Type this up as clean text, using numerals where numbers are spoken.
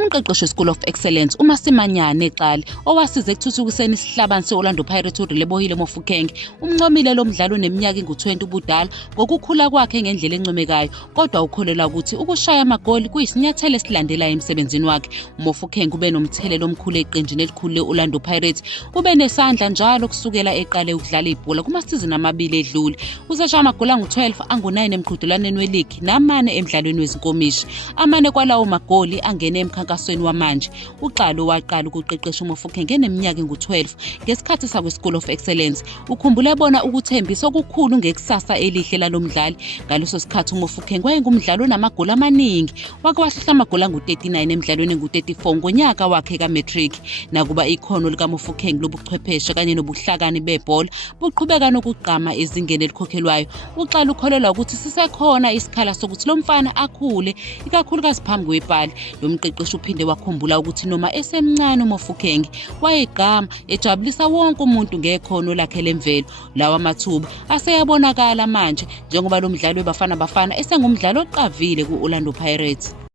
Umqeqeshi we-School of Excellence uMasimanyane Qali owasiza ekuthuthukiseni isihlabani se-Orlando Pirates uRelebohile Mofokeng umncomile lo mdlalo oneminyaka engu-20 ubudala ngokukhula kwakhe ngendlela encomekayo, kodwa ukholelwa ukuthi ukushaya amagoli kuyisinyathelo esilandelayo emsebenzini wakhe. Mofokeng ube nomthelela omkhulu eqenjini elikhulu le-Orlando Pirates, ube nesandla njalo kusukela eqale ukudlala ibhola kumasizini amabili edlule. Useshaya amagoli angu-12, angu-9 emqhudelaneni weligi namane emdlalweni wezinkomishi. Amane kwalawo magoli angene emkhankasweni wamanje. Uqalo waqala ukuqeqesha uMofokeng eneminyaka engu-12 ngesikhathi sakwe-School of Excellence. Ukhumbule bona ukuthembisa okukhulu ngekusasa elihle lalomdlali. Ngaleso sikhathi uMofokeng wayengumdlali onamagoli amaningi. Wake wahlohla amagoli angu-39 emidlalweni engu-34 ngonyaka wakhe ka-matric. Nakuba ikhono likaMofokeng lobuchwepheshe kanye nobuhlakani bebhola buqhubeka nokugqama ezingeni elikhokhelwayo, uqala ukholelwa ukuthi sisekhona isikhala sokuthi lo mfana akhule, ikakhulukazi phambi kwebhali. Lo mqeqeshi uphinde wakhumbula ukuthi noma esemncane uMofokeng wayegqama ejabulisa wonke umuntu ngekhono lakhe lemvelo. Lawa mathuba aseyabonakala manje njengoba lo mdlalo weBafana Bafana esengumdlalo oqavile ku-Orlando Pirates.